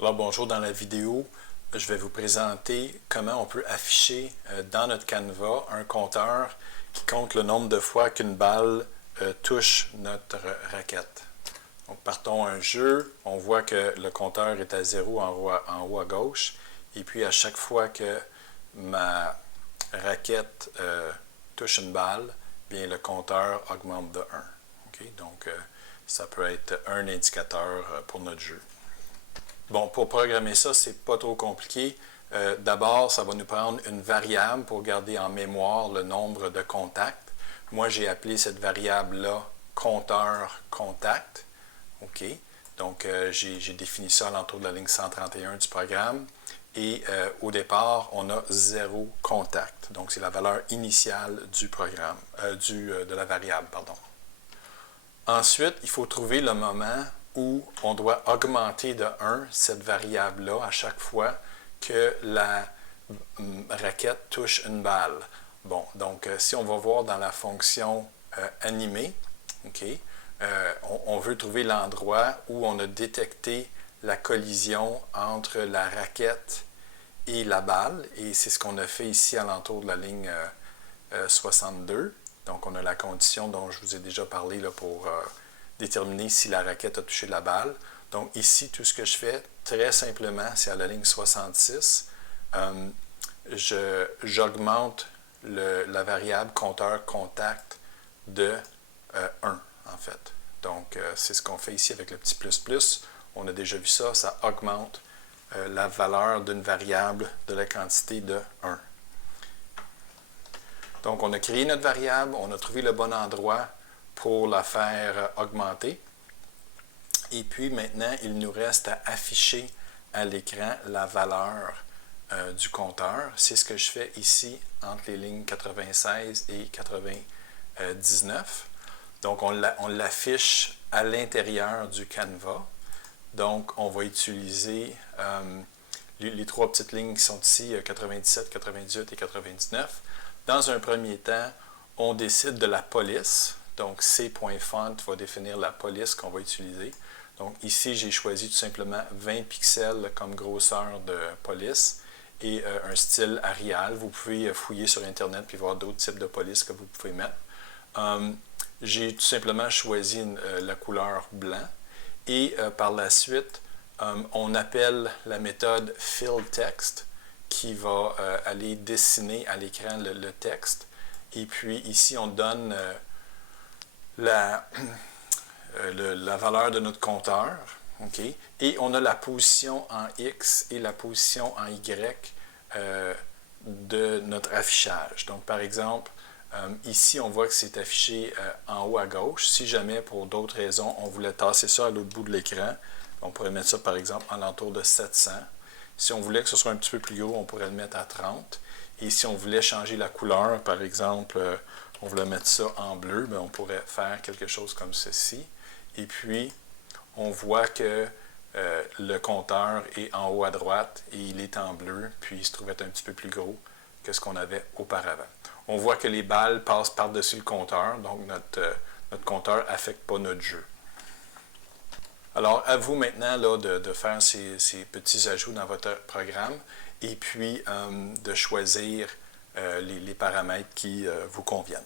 Alors bonjour, dans la vidéo, je vais vous présenter comment on peut afficher dans notre Canva un compteur qui compte le nombre de fois qu'une balle touche notre raquette. Donc partons un jeu, on voit que le compteur est à 0 en haut à gauche, et puis à chaque fois que ma raquette touche une balle, bien le compteur augmente de 1. Okay? Donc ça peut être un indicateur pour notre jeu. Bon, pour programmer ça, c'est pas trop compliqué. D'abord, ça va nous prendre une variable pour garder en mémoire le nombre de contacts. Moi, j'ai appelé cette variable-là compteur contact. OK. Donc, j'ai défini ça à l'entour de la ligne 131 du programme. Et au départ, on a 0 contact. Donc, c'est la valeur initiale du programme, de la variable, pardon. Ensuite, il faut trouver le moment où on doit augmenter de 1 cette variable-là à chaque fois que la raquette touche une balle. Bon, donc si on va voir dans la fonction animée, okay, on veut trouver l'endroit où on a détecté la collision entre la raquette et la balle, et c'est ce qu'on a fait ici à l'entour de la ligne 62. Donc on a la condition dont je vous ai déjà parlé là, pour déterminer si la raquette a touché la balle. Donc ici, tout ce que je fais, très simplement, c'est à la ligne 66. J'augmente la variable compteur contact de 1, en fait. Donc, c'est ce qu'on fait ici avec le petit plus. On a déjà vu ça, ça augmente la valeur d'une variable de la quantité de 1. Donc, on a créé notre variable, on a trouvé le bon endroit pour la faire augmenter. Et puis maintenant, il nous reste à afficher à l'écran la valeur du compteur. C'est ce que je fais ici entre les lignes 96 et 99. Donc, on l'affiche à l'intérieur du Canva. Donc, on va utiliser les trois petites lignes qui sont ici, 97, 98 et 99. Dans un premier temps, on décide de la police. Donc, c.font va définir la police qu'on va utiliser. Donc, ici, j'ai choisi tout simplement 20 pixels comme grosseur de police et un style Arial. Vous pouvez fouiller sur Internet et voir d'autres types de police que vous pouvez mettre. J'ai tout simplement choisi la couleur blanc et par la suite, on appelle la méthode fillText qui va aller dessiner à l'écran le texte. Et puis ici, on donne la valeur de notre compteur. Okay? Et on a la position en X et la position en Y de notre affichage. Donc, par exemple, ici, on voit que c'est affiché en haut à gauche. Si jamais, pour d'autres raisons, on voulait tasser ça à l'autre bout de l'écran, on pourrait mettre ça, par exemple, en l'entour de 700. Si on voulait que ce soit un petit peu plus gros, on pourrait le mettre à 30. Et si on voulait changer la couleur, par exemple, on voulait mettre ça en bleu, bien, on pourrait faire quelque chose comme ceci. Et puis, on voit que le compteur est en haut à droite et il est en bleu, puis il se trouve être un petit peu plus gros que ce qu'on avait auparavant. On voit que les balles passent par-dessus le compteur, donc notre compteur n'affecte pas notre jeu. Alors, à vous maintenant là, de faire ces petits ajouts dans votre programme et puis de choisir les paramètres qui vous conviennent.